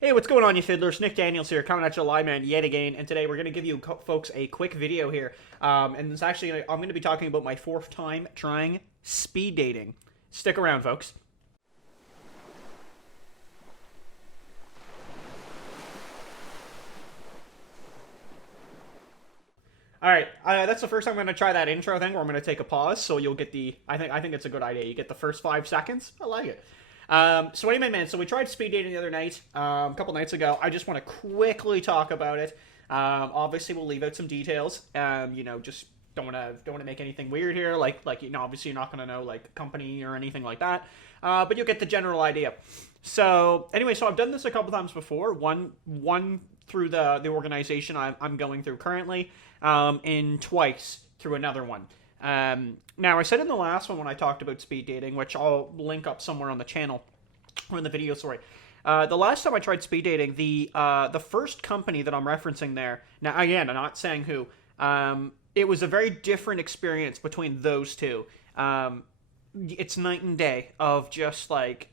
Hey, what's going on, you fiddlers? Nick Daniels here, coming at you live, man, yet again. And today we're going to give you folks a quick video here. And it's actually, I'm going to be talking about my fourth time trying speed dating. Stick around, folks. All right, that's the first time I'm going to try that intro thing where I'm going to take a pause, so you'll get the. I think it's a good idea. You get the first 5 seconds. I like it. So anyway, man, so we tried speed dating the other night, a couple nights ago. I just want to quickly talk about it. Obviously, we'll leave out some details. Just don't want to make anything weird here. Obviously, you're not going to know like company or anything like that. But you'll get the general idea. So anyway, so I've done this a couple times before. One through the organization I'm going through currently, and twice through another one. Now, I said in the last one when I talked about speed dating, which I'll link up somewhere on the channel, or in the video, sorry. The last time I tried speed dating, the first company that I'm referencing there, now again, I'm not saying who, it was a very different experience between those two. It's night and day of just like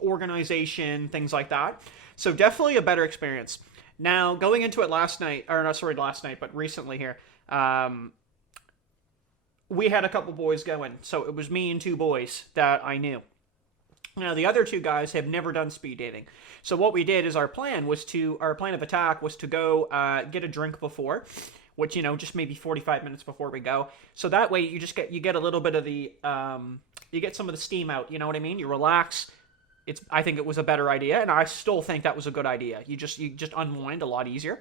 organization, things like that. So definitely a better experience. Now, going into it last night, or not sorry, last night, but recently here, we had a couple boys going. So it was me and two boys that I knew. Now, the other two guys have never done speed dating. So what we did is our plan of attack was to go get a drink before, which, just maybe 45 minutes before we go. So that way you get a little bit of the, you get some of the steam out, you know what I mean? You relax. I think it was a better idea, and I still think that was a good idea. You just unwind a lot easier.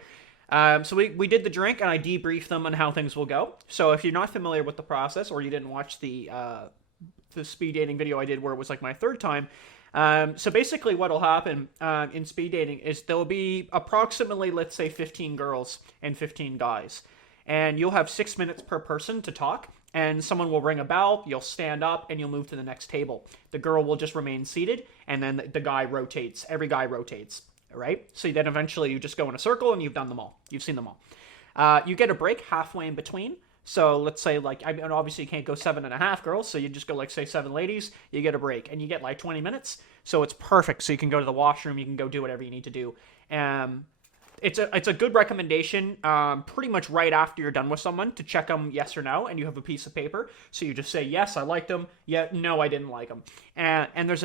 So we did the drink, and I debriefed them on how things will go. So if you're not familiar with the process, or you didn't watch the speed dating video I did where it was like my third time, so basically what'll happen in speed dating is there'll be approximately, let's say, 15 girls and 15 guys. And you'll have 6 minutes per person to talk, and someone will ring a bell, you'll stand up, and you'll move to the next table. The girl will just remain seated, and then the guy rotates. Every guy rotates, right? So then eventually you just go in a circle, and you've done them all. You've seen them all. You get a break halfway in between. So let's say, obviously you can't go 7.5 girls, so you just go, say, 7 ladies, you get a break, and you get, 20 minutes, so it's perfect, so you can go to the washroom, you can go do whatever you need to do. It's a good recommendation, pretty much right after you're done with someone, to check them yes or no, and you have a piece of paper, so you just say, yes, I liked them, yeah, no, I didn't like them. And there's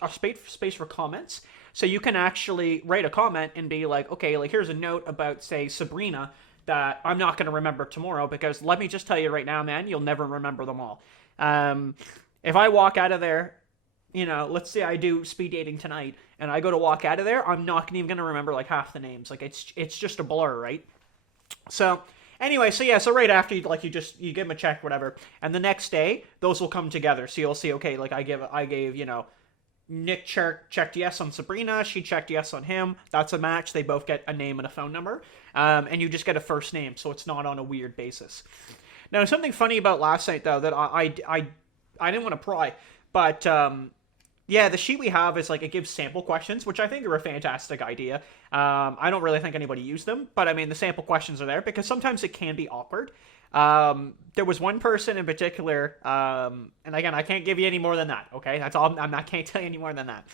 a space for comments, so you can actually write a comment and be like, okay, here's a note about, say, Sabrina, that I'm not going to remember tomorrow, because let me just tell you right now, man, you'll never remember them all. If I walk out of there, let's say I do speed dating tonight, and I go to walk out of there, I'm not even going to remember, half the names. It's just a blur, right? So, anyway, so right after, you give them a check, whatever, and the next day, those will come together, so you'll see, okay, I gave, Nick checked yes on Sabrina. She checked yes on him. That's a match. They both get a name and a phone number. And you just get a first name, so it's not on a weird basis. Now, something funny about last night, though, that I didn't want to pry, but yeah, the sheet we have is it gives sample questions, which I think are a fantastic idea. I don't really think anybody used them, but I mean, the sample questions are there because sometimes it can be awkward. There was one person in particular, and again, I can't give you any more than that, okay? That's all. I can't tell you any more than that.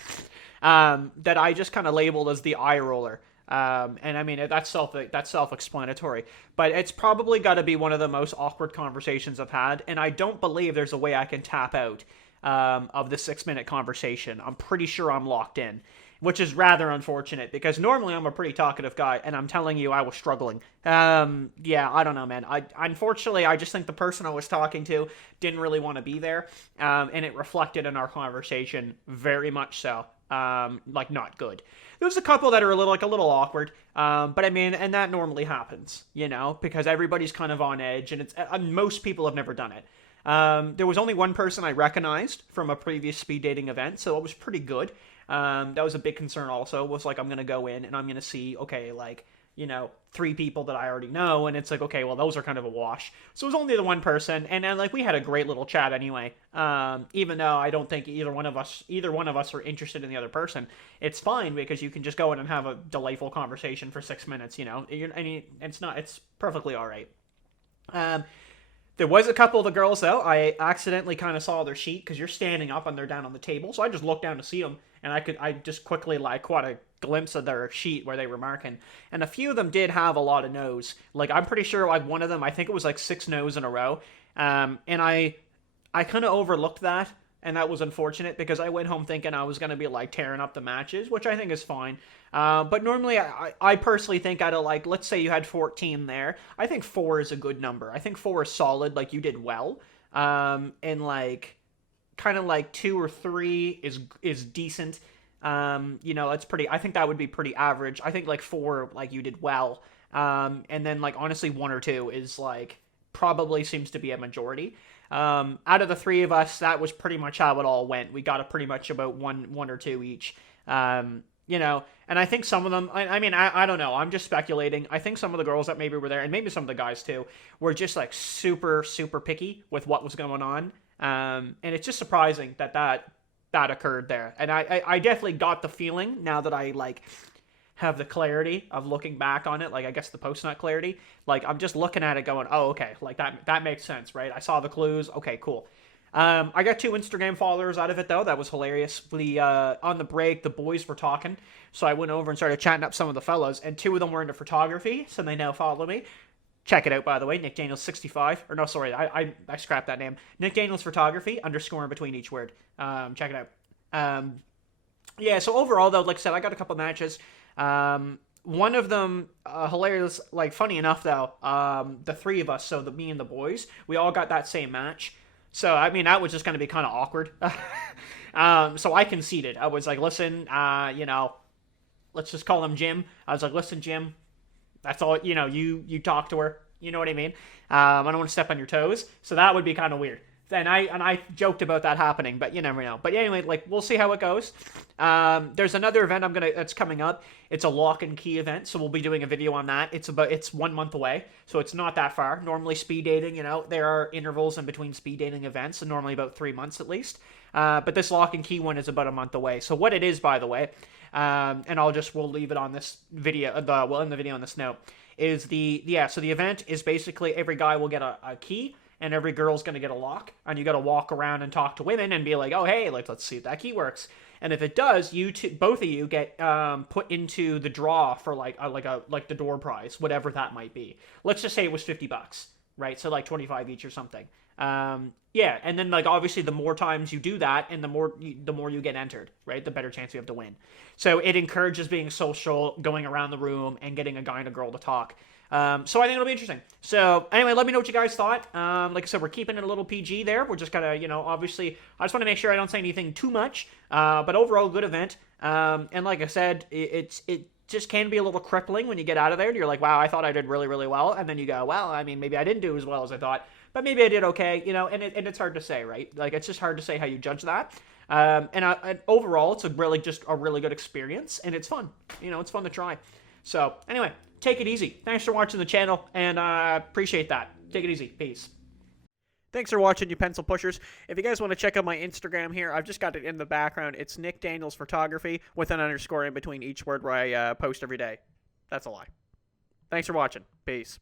That I just kind of labeled as the eye roller. And I mean, that's self-explanatory, but it's probably got to be one of the most awkward conversations I've had, and I don't believe there's a way I can tap out, of the 6-minute conversation. I'm pretty sure I'm locked in, which is rather unfortunate because normally I'm a pretty talkative guy, and I'm telling you, I was struggling. Yeah, I don't know, man. Unfortunately, I just think the person I was talking to didn't really want to be there, and it reflected in our conversation very much so. Not good. There was a couple that are a little awkward, but I mean, and that normally happens, because everybody's kind of on edge, and most people have never done it. There was only one person I recognized from a previous speed dating event, so it was pretty good. That was a big concern also, was I'm going to go in and I'm going to see, okay, 3 people that I already know, and it's okay, well, those are kind of a wash. So it was only the one person, and then, we had a great little chat anyway. Even though I don't think either one of us are interested in the other person, it's fine because you can just go in and have a delightful conversation for 6 minutes, it's perfectly all right. There was a couple of the girls, though. I accidentally kind of saw their sheet because you're standing up and they're down on the table. So I just looked down to see them, and I just quickly, glimpse of their sheet where they were marking, and a few of them did have a lot of no's. Like, I'm pretty sure, like, one of them, I think it was like 6 no's in a row. And I kind of overlooked that, and that was unfortunate because I went home thinking I was going to be like tearing up the matches, which I think is fine. But normally, I personally think out of, like, let's say you had 14 there, I think 4 is a good number. I think 4 is solid, like, you did well. And, like, kind of like 2 or 3 is decent. That's pretty, I think that would be pretty average. I think, like, 4, like, you did well. And then, like, honestly, 1 or 2 is, like, probably seems to be a majority. Out of the 3 of us, that was pretty much how it all went. We got a pretty much about one or 2 each. And I think some of them, I don't know, I'm just speculating. I think some of the girls that maybe were there, and maybe some of the guys too, were just like super, super picky with what was going on. And it's just surprising that occurred there. And I definitely got the feeling now that I, like, have the clarity of looking back on it, like, I guess the post-nut clarity, like, I'm just looking at it going, oh, okay, like, that makes sense, right? I saw the clues, okay, cool. I got 2 Instagram followers out of it, though. That was hilarious. On the break, the boys were talking, so I went over and started chatting up some of the fellas, and 2 of them were into photography, so they now follow me. Check it out, by the way, Nick Daniels 65, or no, sorry, I scrapped that name. Nick Daniels Photography, underscore in between each word. Check it out. Yeah, so overall, though, like I said, I got a couple matches. One of them, hilarious, like, funny enough, though, the 3 of us, so me and the boys, we all got that same match. So, I mean, that was just going to be kind of awkward. So I conceded. I was like, listen, let's just call him Jim. I was like, listen, Jim, that's all, you talk to her. You know what I mean? I don't want to step on your toes. So that would be kind of weird. And I joked about that happening, but you never know. But anyway, like, we'll see how it goes. There's another event that's coming up. It's a lock and key event, so we'll be doing a video on that. It's 1 month away, so it's not that far. Normally speed dating, there are intervals in between speed dating events, and normally about 3 months at least. But this lock and key one is about a month away. So what it is, by the way, and we'll leave it on this video, in the video on this note, is so the event is basically every guy will get a key, and every girl's going to get a lock, and you got to walk around and talk to women and be like, oh, hey, like, let's see if that key works. And if it does, both of you get put into the draw for like the door prize, whatever that might be. Let's just say it was $50, right? So like 25 each or something. Yeah, and then, like, obviously the more times you do that, and the more you get entered, right? The better chance you have to win. So it encourages being social, going around the room, and getting a guy and a girl to talk. So I think it'll be interesting. So anyway, let me know what you guys thought. Like I said, we're keeping it a little PG there. We're just gonna, obviously, I just want to make sure I don't say anything too much. But overall, good event. And like I said, it just can be a little crippling when you get out of there and you're like, wow, I thought I did really, really well. And then you go, well, I mean, maybe I didn't do as well as I thought, but maybe I did okay, and it's hard to say, right? Like, it's just hard to say how you judge that. And overall, it's a really good experience, and it's fun. It's fun to try. So anyway, take it easy. Thanks for watching the channel, and appreciate that. Take it easy. Peace. Thanks for watching, you pencil pushers. If you guys want to check out my Instagram here, I've just got it in the background. It's Nick Daniels Photography with an underscore in between each word where I post every day. That's a lie. Thanks for watching. Peace.